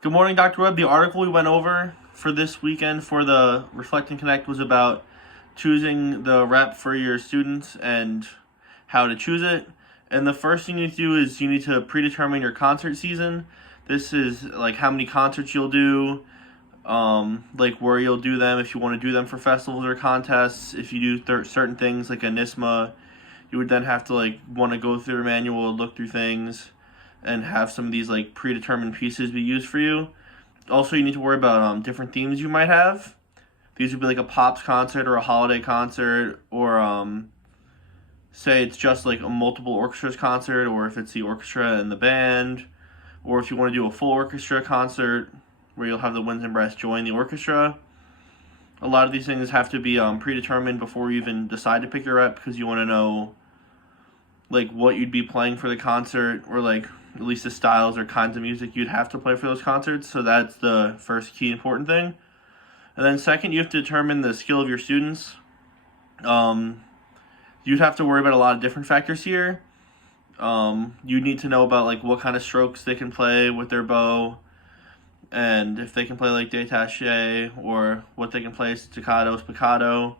Good morning, Dr. Webb. The article we went over for this weekend for the Reflect and Connect was about choosing the rep for your students and how to choose it. And the first thing you need to do is you need to predetermine your concert season. This is like how many concerts you'll do, like where you'll do them, if you want to do them for festivals or contests. If you do certain things like a NISMA, you would then have to want to go through a manual, look through things, and have some of these predetermined pieces be used for you. Also, you need to worry about different themes you might have. These would be like a pops concert or a holiday concert, or say it's just like a multiple orchestras concert, or if it's the orchestra and the band, or if you want to do a full orchestra concert where you'll have the winds and brass join the orchestra. A lot of these things have to be predetermined before you even decide to pick your rep, because you want to know what you'd be playing for the concert, or at least the styles or kinds of music you'd have to play for those concerts. So that's the first key important thing. And then second, you have to determine the skill of your students. You'd have to worry about a lot of different factors here. You need to know about what kind of strokes they can play with their bow, and if they can play détaché, or what they can play staccato, spiccato.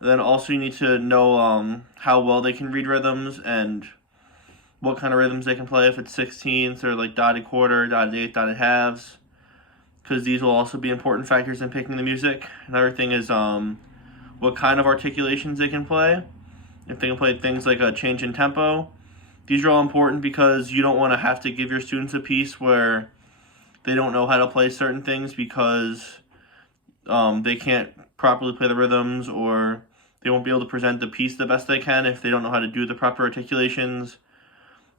And then also you need to know how well they can read rhythms and what kind of rhythms they can play, if it's 16ths or dotted quarter, dotted eighth, dotted halves, because these will also be important factors in picking the music. Another thing is what kind of articulations they can play. If they can play things like a change in tempo. These are all important because you don't want to have to give your students a piece where they don't know how to play certain things because they can't properly play the rhythms, or they won't be able to present the piece the best they can if they don't know how to do the proper articulations,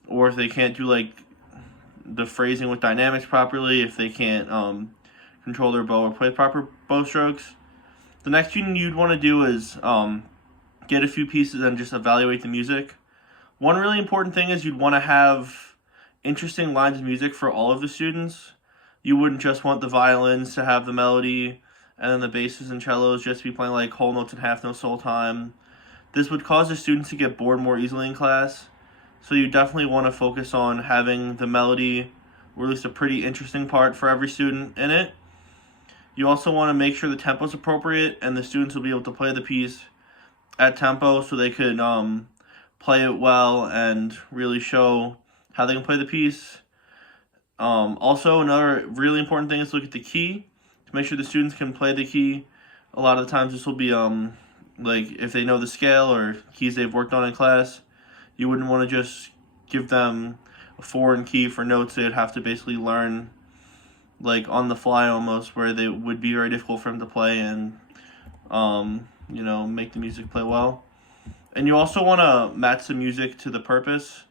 or if they can't do the phrasing with dynamics properly, if they can't control their bow or play proper bow strokes. The next thing you'd want to do is get a few pieces and just evaluate the music. One really important thing is you'd want to have interesting lines of music for all of the students. You wouldn't just want the violins to have the melody and then the basses and cellos just be playing whole notes and half notes the whole time. This would cause the students to get bored more easily in class. So you definitely want to focus on having the melody, or at least a pretty interesting part for every student in it. You also want to make sure the tempo is appropriate and the students will be able to play the piece at tempo so they could play it well and really show how they can play the piece. Also, another really important thing is to look at the key to make sure the students can play the key. A lot of the times this will be if they know the scale or keys they've worked on in class. You wouldn't want to just give them a foreign key for notes they'd have to basically learn on the fly almost, where they would be very difficult for them to play and make the music play well. And you also want to match the music to the purpose,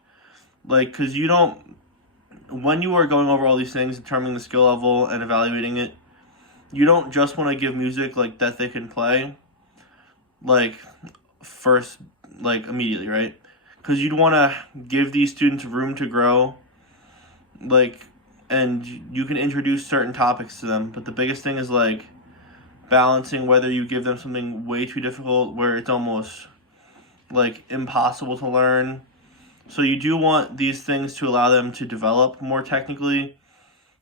because you don't, when you are going over all these things, determining the skill level and evaluating it, you don't just want to give music that they can play first immediately, right? Because you'd want to give these students room to grow, and you can introduce certain topics to them. But the biggest thing is balancing whether you give them something way too difficult where it's almost impossible to learn. So you do want these things to allow them to develop more technically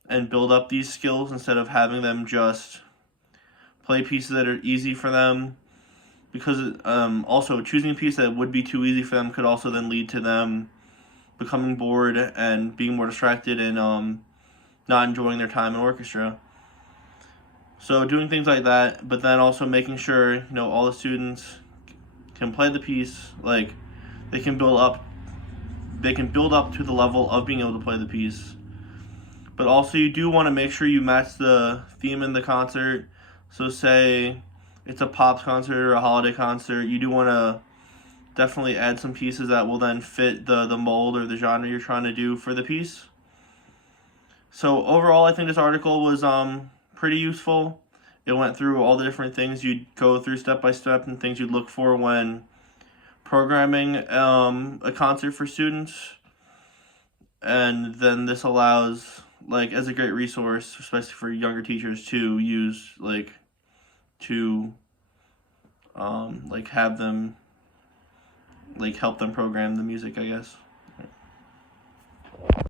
and build up these skills instead of having them just play pieces that are easy for them. Because also choosing a piece that would be too easy for them could also then lead to them becoming bored and being more distracted and not enjoying their time in orchestra. So doing things like that, but then also making sure all the students can play the piece, they can build up to the level of being able to play the piece. But also you do want to make sure you match the theme in the concert. So say it's a pop concert or a holiday concert, you do want to definitely add some pieces that will then fit the mold or the genre you're trying to do for the piece. So overall, I think this article was pretty useful. It went through all the different things you'd go through step by step and things you'd look for when programming a concert for students. And then this allows, as a great resource, especially for younger teachers, to use, to have them help them program the music, I guess.